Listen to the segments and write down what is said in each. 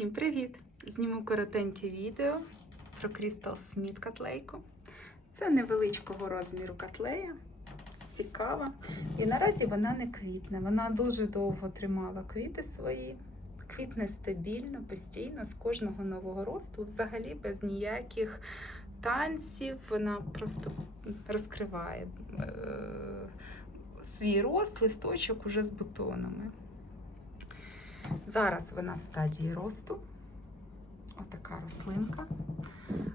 Всім привіт! Зніму коротеньке відео про Crystal Smith котлейку. Це невеличкого розміру котлея, цікава. І наразі вона не квітне. Вона дуже довго тримала квіти свої. Квітне стабільно, постійно, з кожного нового росту, взагалі без ніяких танців. Вона просто розкриває е- свій рост, листочок уже з бутонами. Зараз вона в стадії росту. Отака рослинка.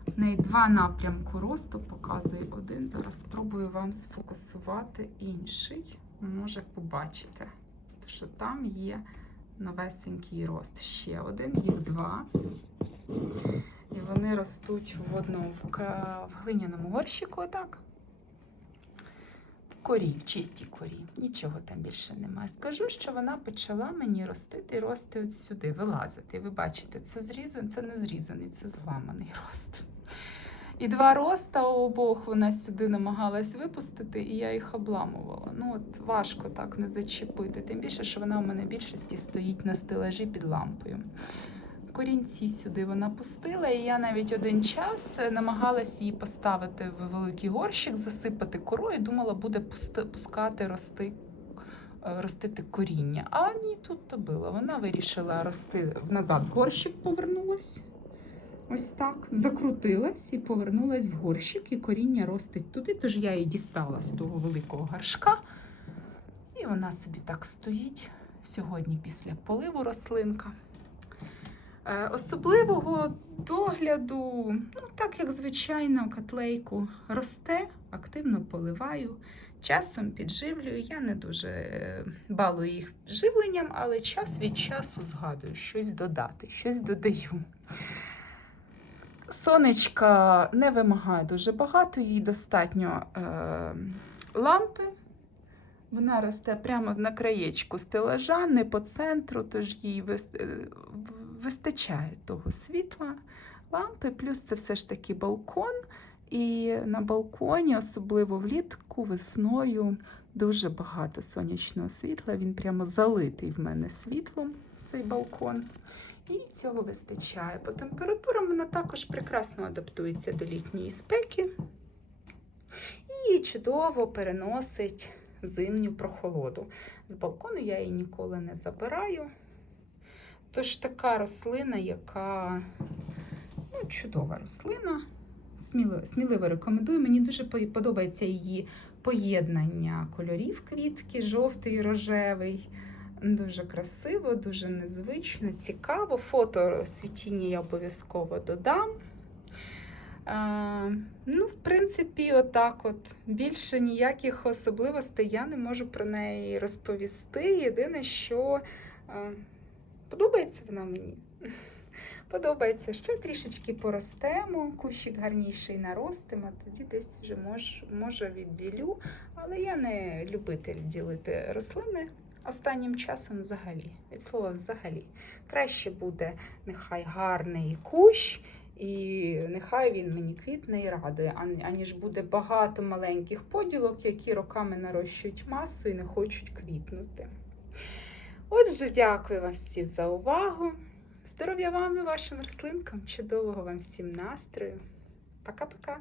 В неї два напрямку росту, показую один. Зараз спробую вам сфокусувати інший. Може побачите, що там є новесенький рост. Ще один, їх два. І вони ростуть в одному в глиняному горщику, отак. В корі, в чистій корі. Нічого там більше немає. Скажу, що вона почала мені ростити і рости от сюди, вилазити. Ви бачите, це зрізаний, це не зрізаний, це зламаний рост. І два роста у обох вона сюди намагалась випустити, і я їх обламувала. Ну от важко так не зачепити. Тим більше, що вона у мене більшості стоїть на стелажі під лампою. Корінці сюди вона пустила, і я навіть один час намагалась її поставити в великий горщик, засипати корою. Думала, буде пускати рости, е, ростити коріння. А ні, тут то було. Вона вирішила рости назад. в Горщик повернулась. Ось так. Закрутилась і повернулась в горщик, і коріння ростить туди. Тож я її дістала з того великого горшка. І вона собі так стоїть сьогодні після поливу рослинка. Е, Особливого догляду, ну так як звичайно, котлейку росте, активно поливаю, часом підживлюю. Я не дуже е, балую їх живленням, але час від часу згадую щось додати, щось додаю. Сонечка не вимагає дуже багато, їй достатньо е, лампи. Вона росте прямо на краєчку стелажа, не по центру, тож їй е, вистачає того світла, лампи, плюс це все ж таки балкон. І на балконі, особливо влітку, весною, дуже багато сонячного світла. Він прямо залитий в мене світлом, цей балкон. І цього вистачає. По температурам вона також прекрасно адаптується до літньої спеки і чудово переносить зимню прохолоду. З балкону я її ніколи не забираю. Тож така рослина, яка ну, чудова рослина. Сміливо, сміливо рекомендую. Мені дуже подобається її поєднання кольорів квітки, жовтий і рожевий. Дуже красиво, дуже незвично, цікаво. Фото цвітіння я обов'язково додам. А, ну, в принципі, отак от. Більше ніяких особливостей я не можу про неї розповісти. Єдине, що а, подобається вона мені. Подобається ще трішечки поростемо, кущик гарніший наростимо, тоді десь вже мож, може відділю. Але я не любитель ділити рослини останнім часом взагалі. Від слова взагалі. Краще буде нехай гарний кущ, і нехай він мені квітне і радує, аніж буде багато маленьких поділок, які роками нарощують масу і не хочуть квітнути. Отже, дякую вам всім за увагу. Здоров'я вам і вашим рослинкам, чудового вам всім настрою. Пока-пока!